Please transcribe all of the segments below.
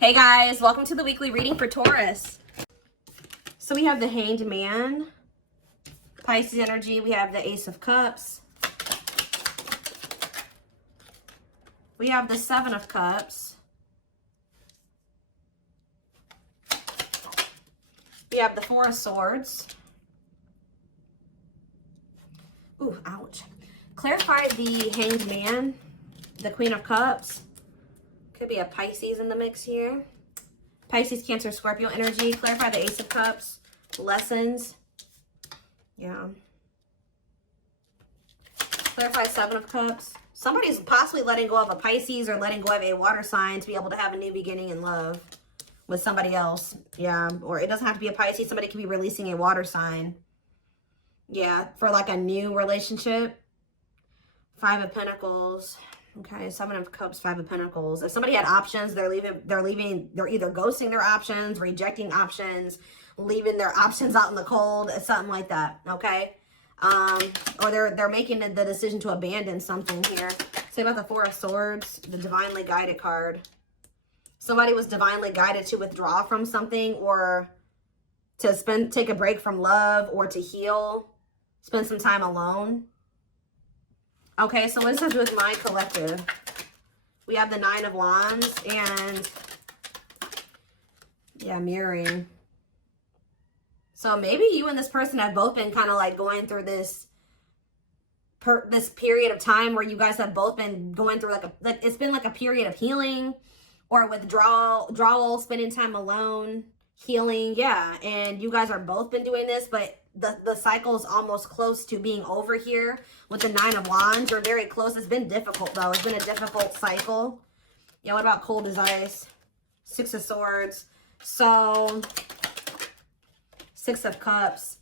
Hey guys, welcome to the weekly reading for Taurus. So we have the Hanged Man, Pisces energy. We have the Ace of Cups. We have the Seven of Cups. We have the Four of Swords. Ooh, ouch. Clarify the Hanged Man, the Queen of Cups. Could be a Pisces in the mix here. Pisces, Cancer, Scorpio energy. Clarify the Ace of Cups. Lessons. Yeah. Clarify Seven of Cups. Somebody's possibly letting go of a Pisces or letting go of a water sign to be able to have a new beginning in love with somebody else. Yeah. Or it doesn't have to be a Pisces. Somebody could be releasing a water sign. Yeah. For like a new relationship. Five of Pentacles. Okay, Seven of Cups, Five of Pentacles. If somebody had options, they're either ghosting their options, rejecting options, leaving their options out in the cold, something like that, okay? Or they're making the decision to abandon something here. Say about the Four of Swords, the Divinely Guided card. Somebody was divinely guided to withdraw from something or to take a break from love or to heal, spend some time alone. Okay, so what does that have to do with my collective? We have the Nine of Wands and, yeah, mirroring. So maybe you and this person have both been kind of like going through this period of time where you guys have both been going through like it's been like a period of healing or withdrawal, spending time alone, healing, yeah. And you guys are both been doing this, but the cycle is almost close to being over here with the Nine of Wands. You're very close. It's been difficult though. It's been a difficult cycle. Yeah, what about cold as ice? Six of Swords. So Six of Cups.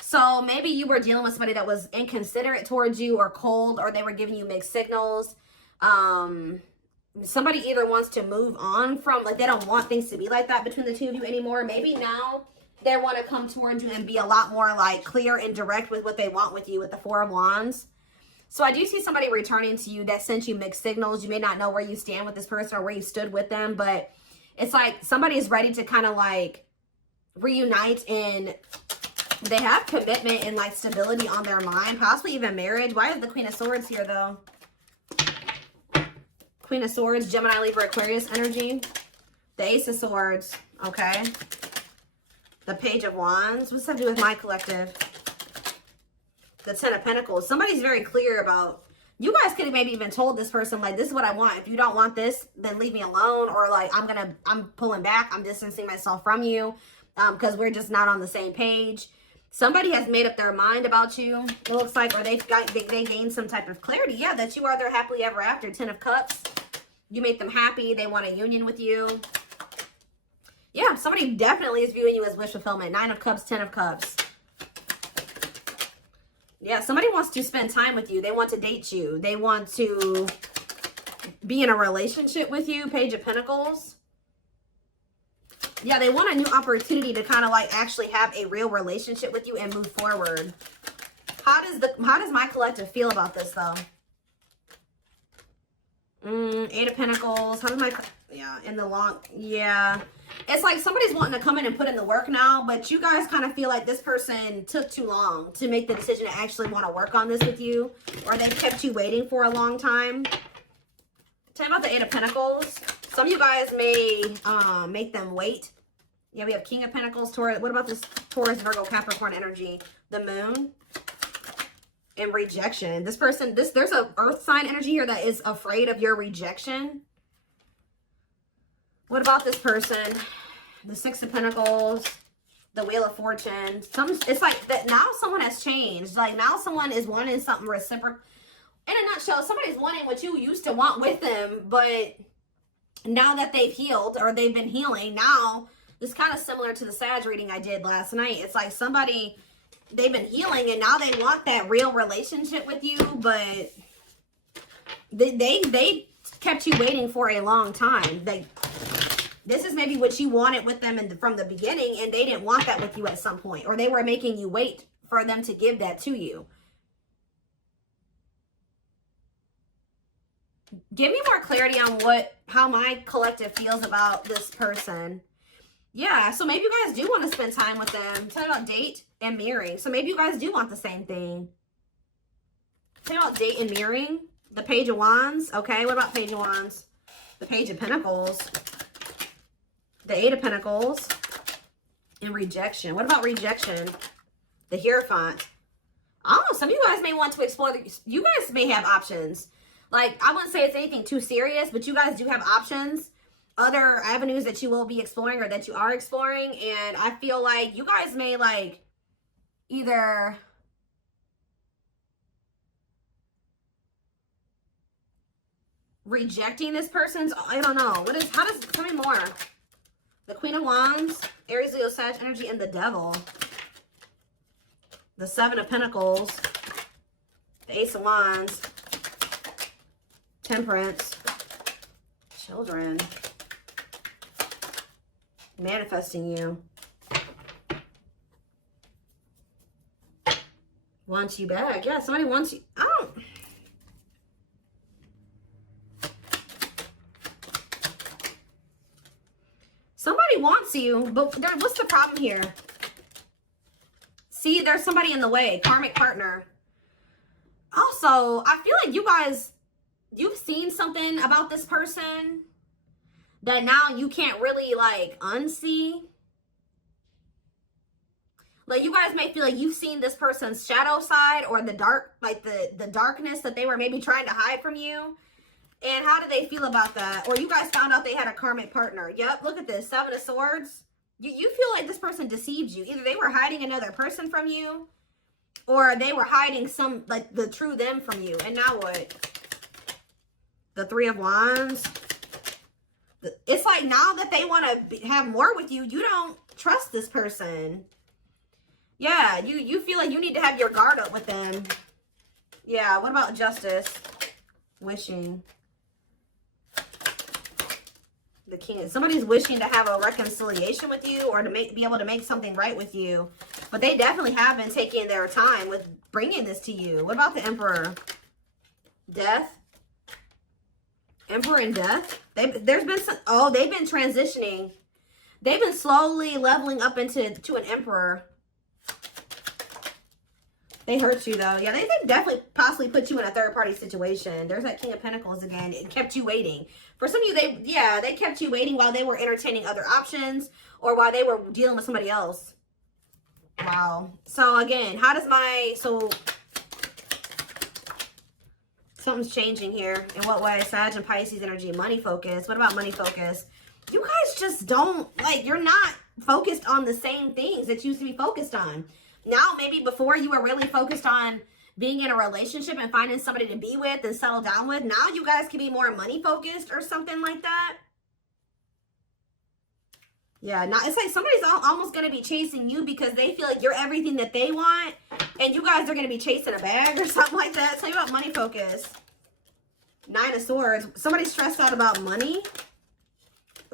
So maybe you were dealing with somebody that was inconsiderate towards you or cold, or they were giving you mixed signals. Somebody either wants to move on from, like, they don't want things to be like that between the two of you anymore. Maybe now they want to come towards you and be a lot more like clear and direct with what they want with you with the Four of Wands. So I do see somebody returning to you that sent you mixed signals. You may not know where you stand with this person or where you stood with them, but it's like somebody is ready to kind of like reunite, and they have commitment and like stability on their mind, possibly even marriage. Why is the Queen of Swords here though? Queen of Swords, Gemini, Libra, Aquarius energy. The Ace of Swords, okay. The Page of Wands. What's that do with my collective? The Ten of Pentacles. Somebody's very clear about, you guys could have maybe even told this person, like, this is what I want. If you don't want this, then leave me alone. Or like, I'm pulling back. I'm distancing myself from you because we're just not on the same page. Somebody has made up their mind about you, it looks like, or they gained some type of clarity. Yeah, that you are their happily ever after. Ten of Cups. You make them happy. They want a union with you. Yeah, somebody definitely is viewing you as wish fulfillment. Nine of Cups, Ten of Cups. Yeah, somebody wants to spend time with you. They want to date you. They want to be in a relationship with you. Page of Pentacles. Yeah, they want a new opportunity to kind of like actually have a real relationship with you and move forward. How does my collective feel about this though? Eight of Pentacles. How does my, yeah, in the long, yeah. It's like somebody's wanting to come in and put in the work now, but you guys kind of feel like this person took too long to make the decision to actually want to work on this with you, or they've kept you waiting for a long time. Tell me about the Eight of Pentacles. Some of you guys may make them wait. Yeah, we have King of Pentacles, Taurus. What about this Taurus, Virgo, Capricorn energy? The Moon. And rejection. This person, there's a earth sign energy here that is afraid of your rejection. What about this person? The Six of Pentacles, the Wheel of Fortune. It's like that now someone has changed. Like now someone is wanting something reciprocal. In a nutshell, somebody's wanting what you used to want with them, but now that they've healed or they've been healing, now this is kind of similar to the Sag reading I did last night. It's like somebody, they've been healing and now they want that real relationship with you, but they kept you waiting for a long time. This is maybe what you wanted with them from the beginning, and they didn't want that with you at some point, or they were making you wait for them to give that to you. Give me more clarity on how my collective feels about this person. Yeah, so maybe you guys do want to spend time with them. Talking about date and mirroring. So maybe you guys do want the same thing. Talking about date and mirroring. The Page of Wands. Okay, what about Page of Wands? The Page of Pentacles. The Eight of Pentacles. And rejection. What about rejection? The Hierophant. Oh, some of you guys may want to explore. You guys may have options. Like, I wouldn't say it's anything too serious, but you guys do have options. Other avenues that you will be exploring or that you are exploring. And I feel like you guys may, like, either rejecting this person's, I don't know. How does, tell me more. The Queen of Wands, Aries, Leo, Sag energy, and the Devil. The Seven of Pentacles, the Ace of Wands, Temperance, Children, manifesting you, wants you back. Yeah, somebody wants you. I don't. Somebody wants you, but what's the problem here? See, there's somebody in the way. Karmic partner. Also, I feel like you guys, you've seen something about this person that now you can't really, like, unsee. Like, you guys may feel like you've seen this person's shadow side or the dark, like the darkness that they were maybe trying to hide from you. And how do they feel about that? Or you guys found out they had a karmic partner. Yep, look at this. Seven of Swords. You feel like this person deceived you. Either they were hiding another person from you, or they were hiding some, like, the true them from you. And now what? The Three of Wands. It's like now that they want to have more with you, you don't trust this person. Yeah, you feel like you need to have your guard up with them. Yeah, what about Justice? Wishing. The King. Somebody's wishing to have a reconciliation with you or to be able to make something right with you. But they definitely have been taking their time with bringing this to you. What about the Emperor? Death. Emperor and Death. There's been some, oh, they've been transitioning. They've been slowly leveling up to an Emperor. They hurt you, though. Yeah, they definitely possibly put you in a third-party situation. There's that King of Pentacles again. It kept you waiting. For some of you, they kept you waiting while they were entertaining other options or while they were dealing with somebody else. Wow. So, again, how does something's changing here. In what way? Sag and Pisces energy. Money focus. What about money focus? You guys just don't, like, you're not focused on the same things that you used to be focused on. Now, maybe before you were really focused on being in a relationship and finding somebody to be with and settle down with. Now you guys can be more money focused or something like that. Yeah, now it's like somebody's almost going to be chasing you because they feel like you're everything that they want. And you guys are going to be chasing a bag or something like that. Tell you about money focus. Nine of Swords. Somebody's stressed out about money.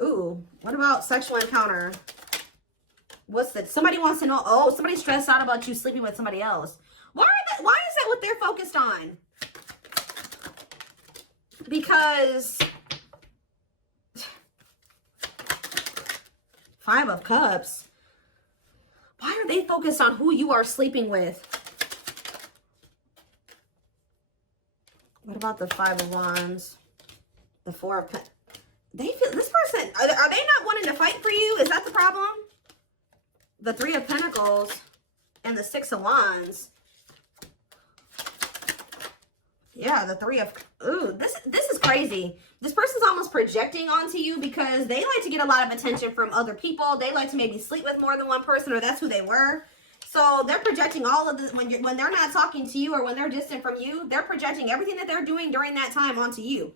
Ooh, what about sexual encounter? What's that? Somebody wants to know. Oh, somebody's stressed out about you sleeping with somebody else. Why is that what they're focused on? Because Five of Cups. Why are they focused on who you are sleeping with? What about the Five of Wands? The Four of Pentacles. They feel this person. Are they not wanting to fight for you? Is that the problem? The Three of Pentacles and the Six of Wands. Yeah, the Three of... Ooh, this is crazy. This person's almost projecting onto you because they like to get a lot of attention from other people. They like to maybe sleep with more than one person, or that's who they were. So they're projecting all of this when they're not talking to you or when they're distant from you. They're projecting everything that they're doing during that time onto you.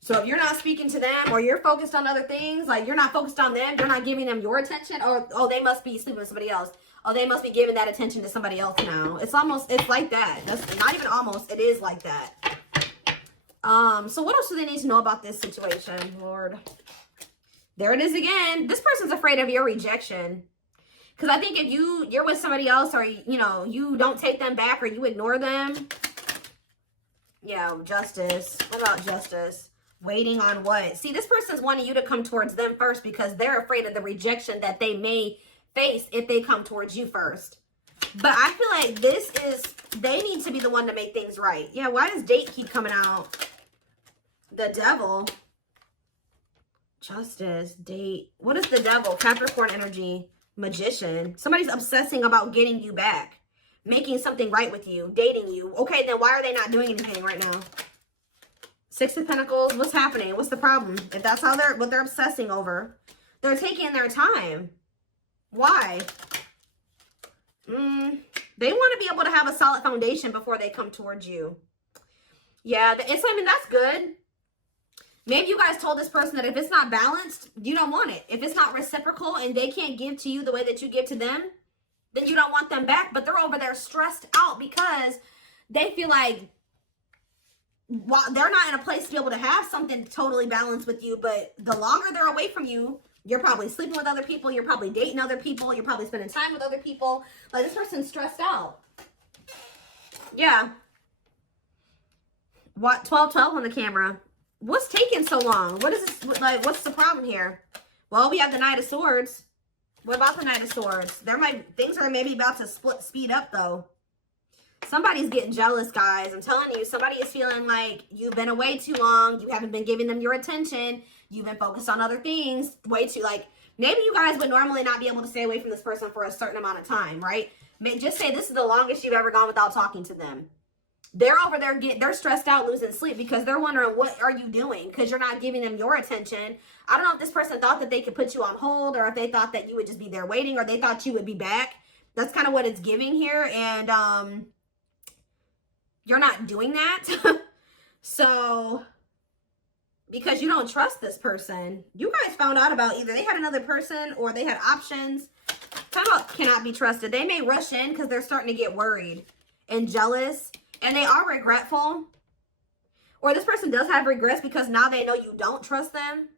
So if you're not speaking to them or you're focused on other things, like you're not focused on them, you're not giving them your attention, or, oh, they must be sleeping with somebody else. Oh, they must be giving that attention to somebody else now. It's like that. That's not even almost, it is like that. So what else do they need to know about this situation, Lord? There it is again. This person's afraid of your rejection. Because I think if you're with somebody else or, you know, you don't take them back or you ignore them, Yeah, justice. What about justice? Waiting on what? See, this person's wanting you to come towards them first because they're afraid of the rejection that they may face if they come towards you first. But I feel like they need to be the one to make things right. Yeah, why does date keep coming out? The devil. Justice, date. What is the devil? Capricorn energy. Magician. Somebody's obsessing about getting you back. Making something right with you. Dating you. Okay, then why are they not doing anything right now? Six of Pentacles. What's happening? What's the problem? If that's how what they're obsessing over. They're taking their time. Why? They want to be able to have a solid foundation before they come towards you. Yeah, I mean, that's good. Maybe you guys told this person that if it's not balanced, you don't want it. If it's not reciprocal and they can't give to you the way that you give to them, then you don't want them back. But they're over there stressed out because they feel like they're not in a place to be able to have something totally balanced with you. But the longer they're away from you, you're probably sleeping with other people. You're probably dating other people. You're probably spending time with other people. Like, this person's stressed out. Yeah. What? 12-12 on the camera. What's taking so long? What is this? Like, what's the problem here? Well, we have the Knight of Swords. What about the Knight of Swords? Things are maybe about to speed up, though. Somebody's getting jealous, guys. I'm telling you, somebody is feeling like you've been away too long. You haven't been giving them your attention. You've been focused on other things way too, like, maybe you guys would normally not be able to stay away from this person for a certain amount of time, right? Just say this is the longest you've ever gone without talking to them. They're over there they're stressed out, losing sleep because they're wondering, what are you doing? Because you're not giving them your attention. I don't know if this person thought that they could put you on hold, or if they thought that you would just be there waiting, or they thought you would be back. That's kind of what it's giving here. And you're not doing that. So, because you don't trust this person. You guys found out about either they had another person or they had options. Talk about cannot be trusted. They may rush in because they're starting to get worried and jealous. And they are regretful. Or this person does have regrets because now they know you don't trust them.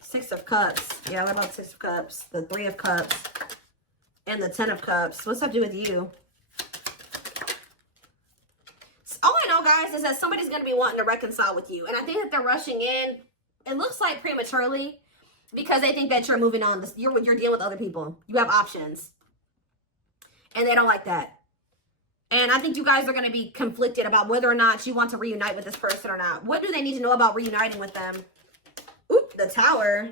Six of Cups. Yeah, what about Six of Cups? The Three of Cups. And the Ten of Cups. What's that to do with you? All I know, guys, is that somebody's going to be wanting to reconcile with you. And I think that they're rushing in. It looks like prematurely. Because they think that you're moving on. You're dealing with other people. You have options. And they don't like that. And I think you guys are going to be conflicted about whether or not you want to reunite with this person or not. What do they need to know about reuniting with them? Oop, the Tower.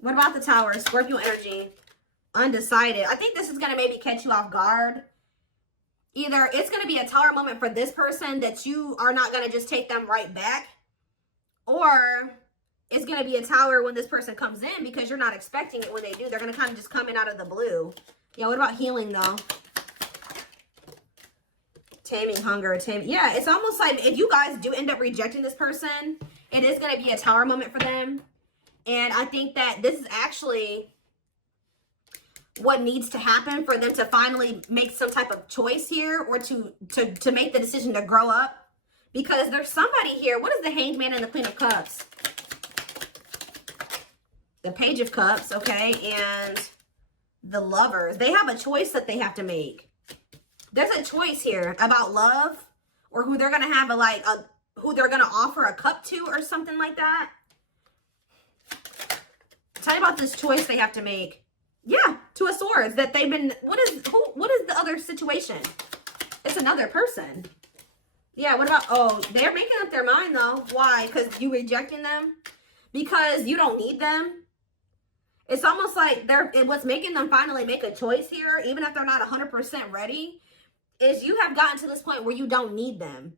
What about the Tower? Scorpio energy. Undecided. I think this is going to maybe catch you off guard. Either it's going to be a Tower moment for this person that you are not going to just take them right back. Or it's going to be a Tower when this person comes in because you're not expecting it when they do. They're going to kind of just come in out of the blue. Yeah, what about healing, though? Taming hunger. Yeah, it's almost like if you guys do end up rejecting this person, it is going to be a Tower moment for them. And I think that this is actually what needs to happen for them to finally make some type of choice here, or to make the decision to grow up. Because there's somebody here. What is the Hanged Man and the Queen of Cups? The Page of Cups, okay, and the Lovers. They have a choice that they have to make. There's a choice here about love, or who they're going to have who they're going to offer a cup to, or something like that. Tell me about this choice they have to make. Yeah, Two of Swords. That they've been, what is the other situation? It's another person. Yeah, what about, oh, they're making up their mind, though. Why? Because you rejecting them? Because you don't need them? It's almost like what's making them finally make a choice here, even if they're not 100% ready, is you have gotten to this point where you don't need them.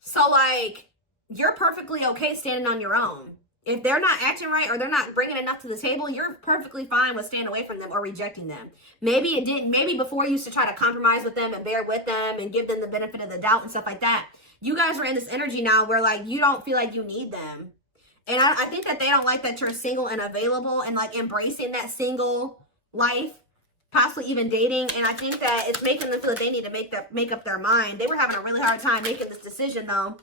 So, like, you're perfectly okay standing on your own. If they're not acting right or they're not bringing enough to the table, you're perfectly fine with staying away from them or rejecting them. Maybe before you used to try to compromise with them and bear with them and give them the benefit of the doubt and stuff like that. You guys are in this energy now where, like, you don't feel like you need them. And I think that they don't like that you're single and available and, like, embracing that single life, possibly even dating. And I think that it's making them feel that they need to make up their mind. They were having a really hard time making this decision, though.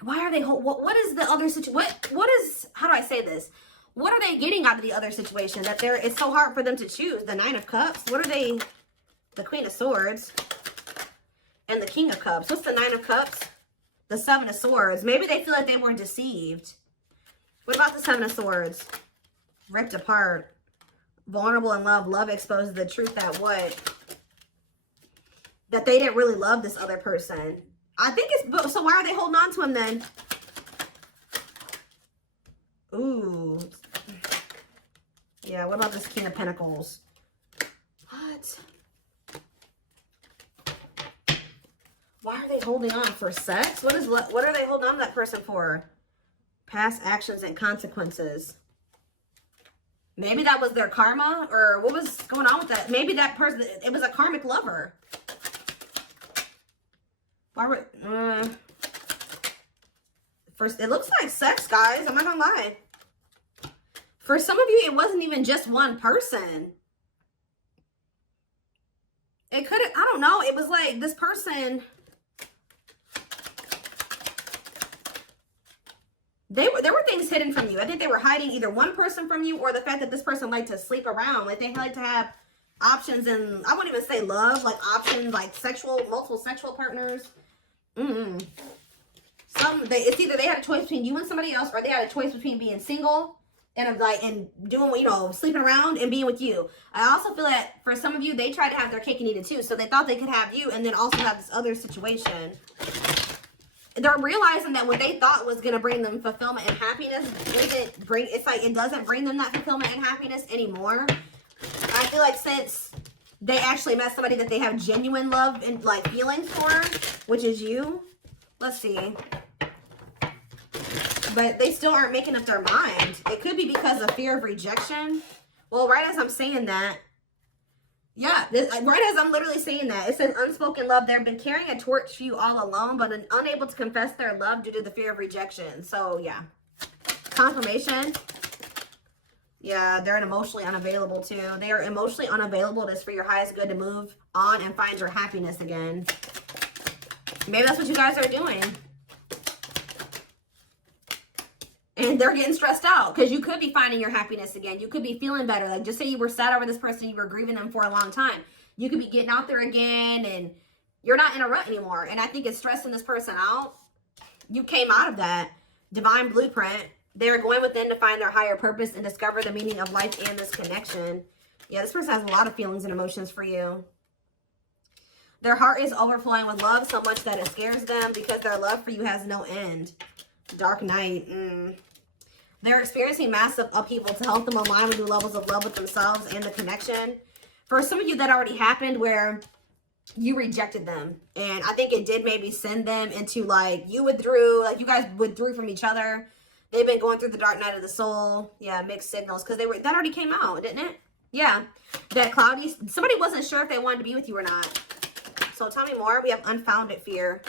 Why are they, what is the other situation? What is, how do I say this? What are they getting out of the other situation? That it's so hard for them to choose. The Nine of Cups. What are they the Queen of Swords, and the King of Cups. What's the Nine of Cups? The Seven of Swords. Maybe they feel like they were deceived. What about the Seven of Swords? Ripped apart. Vulnerable in love. Love exposes the truth that what? That they didn't really love this other person. I think it's... So why are they holding on to him then? Ooh. Yeah, what about this King of Pentacles? What? Why are they holding on? For sex? What are they holding on to that person for? Past actions and consequences. Maybe that was their karma, or what was going on with that? Maybe that person, it was a karmic lover. Why were, first, it looks like sex, guys. I'm not gonna lie. For some of you, it wasn't even just one person. It could have, I don't know. It was like this person, there were things hidden from you. I think they were hiding either one person from you or the fact that this person liked to sleep around. Like they like to have options, and I wouldn't even say love, like options, like multiple sexual partners. It's either they had a choice between you and somebody else, or they had a choice between being single and doing, you know, sleeping around and being with you. I also feel that for some of you, they tried to have their cake and eat it too. So they thought they could have you and then also have this other situation. They're realizing that what they thought was going to bring them fulfillment and happiness it doesn't bring them that fulfillment and happiness anymore. I feel like since they actually met somebody that they have genuine love and like feelings for, which is you. Let's see. But they still aren't making up their mind. It could be because of fear of rejection. Well, right as I'm saying that, yeah, right as I'm literally saying that, it says unspoken love. They've been carrying a torch for you all alone, but unable to confess their love due to the fear of rejection. So, yeah. Confirmation. Yeah, they're emotionally unavailable too. They are emotionally unavailable. It is for your highest good to move on and find your happiness again. Maybe that's what you guys are doing. And they're getting stressed out because you could be finding your happiness again. You could be feeling better. Like just say you were sad over this person, you were grieving them for a long time. You could be getting out there again and you're not in a rut anymore. And I think it's stressing this person out. You came out of that divine blueprint. They're going within to find their higher purpose and discover the meaning of life and this connection. Yeah, this person has a lot of feelings and emotions for you. Their heart is overflowing with love so much that it scares them because their love for you has no end. Dark Knight. They're experiencing massive upheaval to help them align with new levels of love with themselves and the connection. For some of you, that already happened where you rejected them. And I think it did maybe send them into like, you withdrew, like you guys withdrew from each other. They've been going through the dark night of the soul. Yeah, mixed signals. Because that already came out, didn't it? Yeah. That cloudy, somebody wasn't sure if they wanted to be with you or not. So tell me more. We have unfounded fear.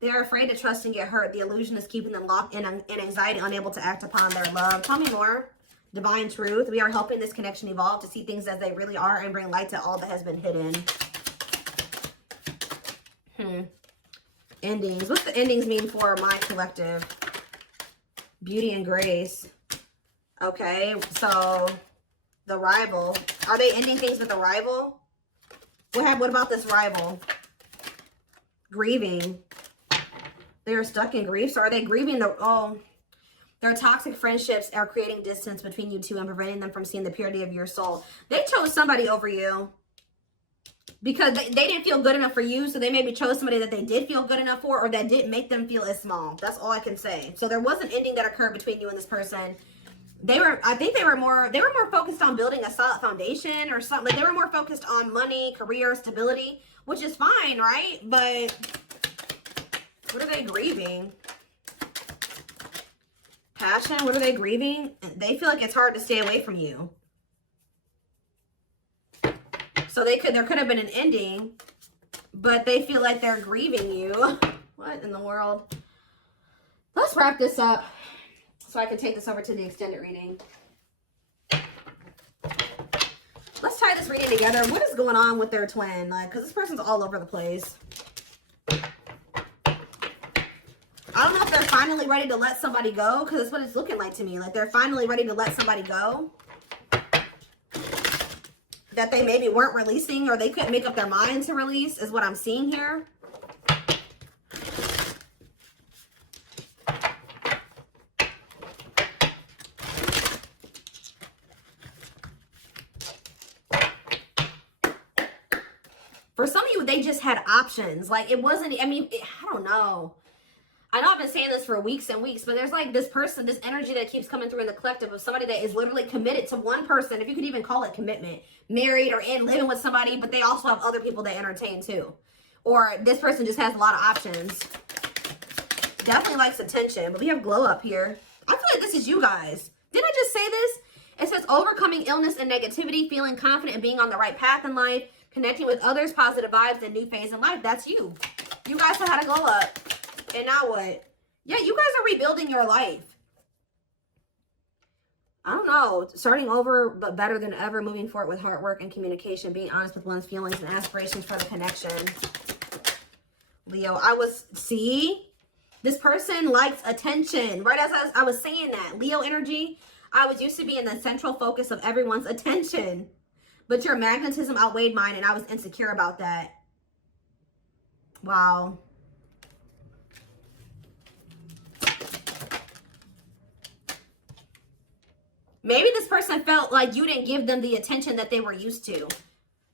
They're afraid to trust and get hurt. The illusion is keeping them locked in anxiety, unable to act upon their love. Tell me more. Divine truth. We are helping this connection evolve to see things as they really are and bring light to all that has been hidden. Endings. What's the endings mean for my collective? Beauty and grace. Okay, so the rival. Are they ending things with a rival? What about this rival? Grieving. They are stuck in grief. So are they grieving their toxic friendships are creating distance between you two and preventing them from seeing the purity of your soul. They chose somebody over you because they didn't feel good enough for you. So they maybe chose somebody that they did feel good enough for, or that didn't make them feel as small. That's all I can say. So there was an ending that occurred between you and this person. I think they were more focused on building a solid foundation or something. Like they were more focused on money, career, stability, which is fine, right? But what are they grieving? Passion. What are they grieving? They feel like it's hard to stay away from you. So there could have been an ending, but they feel like they're grieving you. What in the world? Let's wrap this up so I can take this over to the extended reading. Let's tie this reading together. What is going on with their twin? Like, because this person's all over the place. I don't know if they're finally ready to let somebody go, because that's what it's looking like to me. Like they're finally ready to let somebody go. that they maybe weren't releasing or they couldn't make up their mind to release is what I'm seeing here. For some of you, they just had options. Like, it wasn't, I mean, I don't know. I know I've been saying this for weeks and weeks, but there's like this person, this energy that keeps coming through in the collective of somebody that is literally committed to one person, if you could even call it commitment, married or in living with somebody, but they also have other people they entertain too. Or this person just has a lot of options. Definitely likes attention, but we have glow up here. I feel like this is you guys. Didn't I just say this? It says overcoming illness and negativity, feeling confident and being on the right path in life, connecting with others, positive vibes, and new phase in life. That's you. You guys have had a glow up. And now what? Yeah, you guys are rebuilding your life. I don't know. Starting over, but better than ever. Moving forward with hard work and communication. Being honest with one's feelings and aspirations for the connection. Leo, see? This person likes attention. Right as I was saying that. Leo energy, I was used to be in the central focus of everyone's attention. But your magnetism outweighed mine, and I was insecure about that. Wow. Maybe this person felt like you didn't give them the attention that they were used to.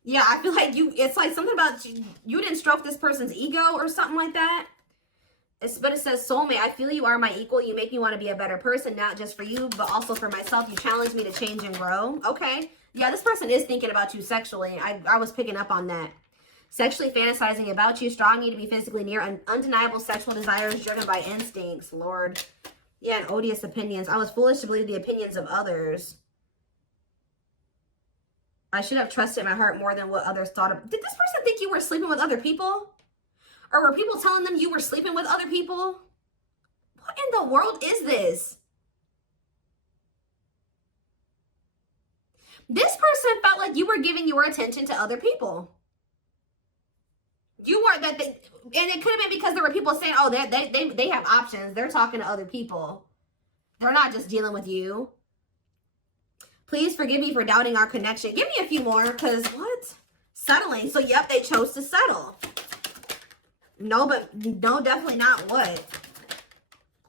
Yeah, I feel like it's like something about you didn't stroke this person's ego or something like that. But it says, soulmate, I feel you are my equal. You make me want to be a better person, not just for you, but also for myself. You challenge me to change and grow. Okay. Yeah, this person is thinking about you sexually. I was picking up on that. Sexually fantasizing about you. Strong need to be physically near. Undeniable sexual desires driven by instincts. Lord. Yeah, and odious opinions. I was foolish to believe the opinions of others. I should have trusted my heart more than what others thought of. Did this person think you were sleeping with other people? Or were people telling them you were sleeping with other people? What in the world is this? This person felt like you were giving your attention to other people. You weren't and it could have been because there were people saying, oh, they have options. They're talking to other people. They're not just dealing with you. Please forgive me for doubting our connection. Give me a few more, because what? Settling. So, yep, they chose to settle. No, but no, definitely not what?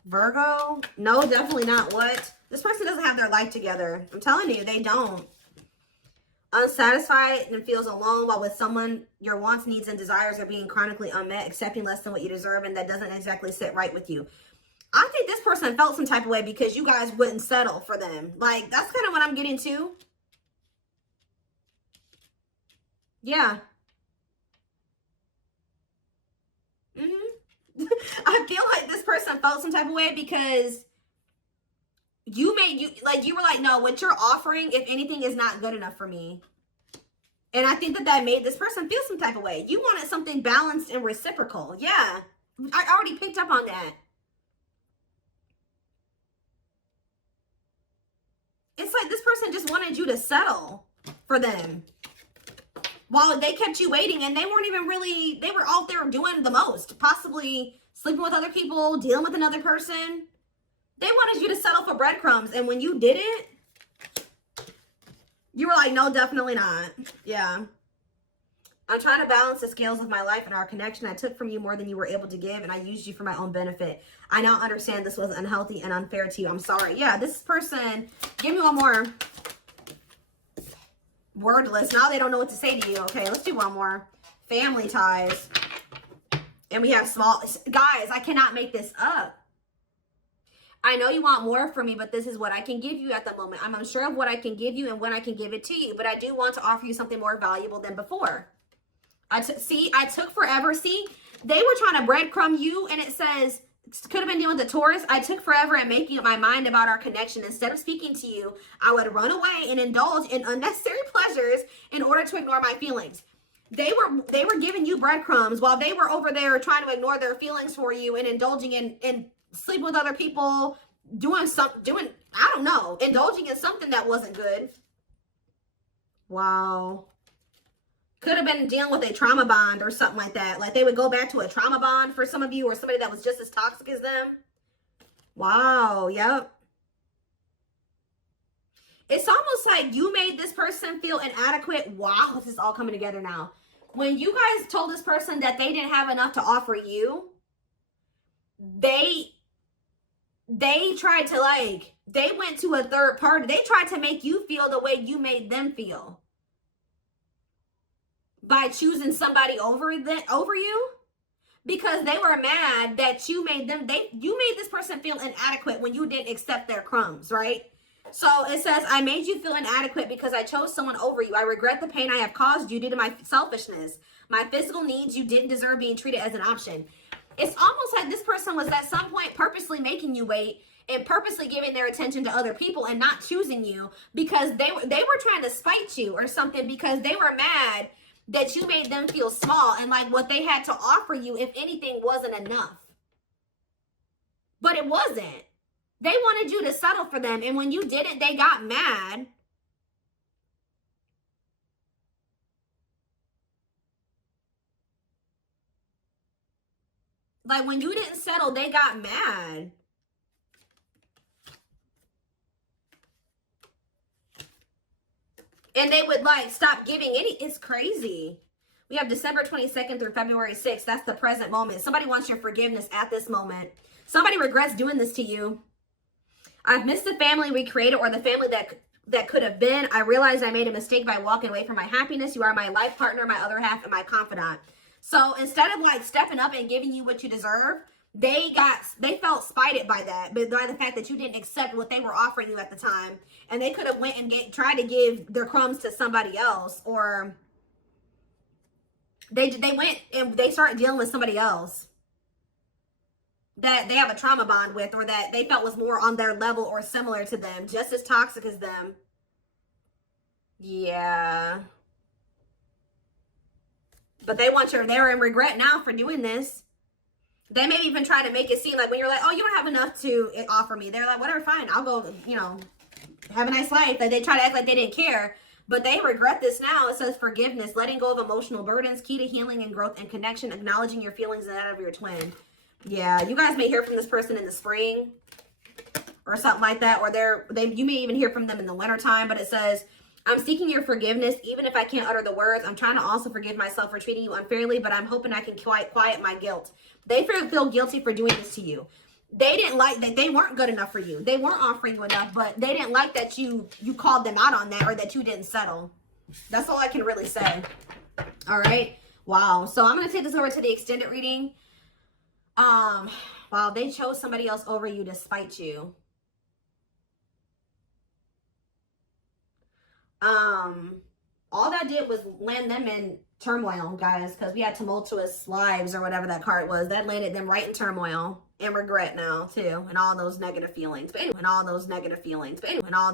Virgo? No, definitely not what? This person doesn't have their life together. I'm telling you, they don't. Unsatisfied and feels alone while with someone your wants, needs, and desires are being chronically unmet, accepting less than what you deserve, and that doesn't exactly sit right with you. I think this person felt some type of way because you guys wouldn't settle for them. Like, that's kind of what I'm getting to. Yeah. I feel like this person felt some type of way because you were like, no, what you're offering, if anything, is not good enough for me. And I think that made this person feel some type of way. You wanted something balanced and reciprocal. Yeah. I already picked up on that. It's like this person just wanted you to settle for them. While they kept you waiting, and they weren't even really, they were out there doing the most. Possibly sleeping with other people, dealing with another person. They wanted you to settle for breadcrumbs. And when you didn't, you were like, no, definitely not. Yeah. I'm trying to balance the scales of my life and our connection. I took from you more than you were able to give, and I used you for my own benefit. I now understand this was unhealthy and unfair to you. I'm sorry. Yeah, this person, give me one more. Wordless. Now they don't know what to say to you. Okay, let's do one more. Family ties. And we have small... Guys, I cannot make this up. I know you want more from me, but this is what I can give you at the moment. I'm unsure of what I can give you and when I can give it to you, but I do want to offer you something more valuable than before. I took forever. See, they were trying to breadcrumb you, and it says, could have been dealing with the Taurus. I took forever at making up my mind about our connection. Instead of speaking to you, I would run away and indulge in unnecessary pleasures in order to ignore my feelings. They were giving you breadcrumbs while they were over there trying to ignore their feelings for you and indulging in sleeping with other people, I don't know, indulging in something that wasn't good. Wow. Could have been dealing with a trauma bond or something like that. Like they would go back to a trauma bond for some of you, or somebody that was just as toxic as them. Wow. Yep. It's almost like you made this person feel inadequate. Wow, this is all coming together now. When you guys told this person that they didn't have enough to offer you, they tried to, like, they went to a third party. They tried to make you feel the way you made them feel by choosing somebody over you, because they were mad that you made them, you made this person feel inadequate when you didn't accept their crumbs, right? So it says, I made you feel inadequate because I chose someone over you. I regret the pain I have caused you due to my selfishness. My physical needs, you didn't deserve being treated as an option. It's almost like this person was at some point purposely making you wait and purposely giving their attention to other people and not choosing you because they were trying to spite you or something, because they were mad that you made them feel small and like what they had to offer you, if anything, wasn't enough. But it wasn't. They wanted you to settle for them, and when you didn't, they got mad. Like, when you didn't settle, they got mad. And they would, like, stop giving any. It's crazy. We have December 22nd through February 6th. That's the present moment. Somebody wants your forgiveness at this moment. Somebody regrets doing this to you. I've missed the family we created, or the family that could have been. I realized I made a mistake by walking away from my happiness. You are my life partner, my other half, and my confidant. So instead of, like, stepping up and giving you what you deserve, they felt spited by that, but by the fact that you didn't accept what they were offering you at the time. And they could have went and tried to give their crumbs to somebody else, or they went and they started dealing with somebody else that they have a trauma bond with, or that they felt was more on their level or similar to them, just as toxic as them. Yeah. But they're in regret now for doing this. They may even try to make it seem like when you're like, oh, you don't have enough to offer me. They're like, whatever, fine. I'll go, you know, have a nice life. Like, they try to act like they didn't care. But they regret this now. It says forgiveness, letting go of emotional burdens, key to healing and growth and connection, acknowledging your feelings and that of your twin. Yeah, you guys may hear from this person in the spring or something like that, or you may even hear from them in the wintertime. But it says, I'm seeking your forgiveness, even if I can't utter the words. I'm trying to also forgive myself for treating you unfairly, but I'm hoping I can quiet my guilt. They feel guilty for doing this to you. They didn't like that. They weren't good enough for you. They weren't offering you enough, but they didn't like that you called them out on that, or that you didn't settle. That's all I can really say. All right. Wow. So I'm going to take this over to the extended reading. Wow, they chose somebody else over you to spite you. All that did was land them in turmoil, guys, because we had tumultuous lives, or whatever that card was. That landed them right in turmoil and regret now too, and all those negative feelings. But anyway,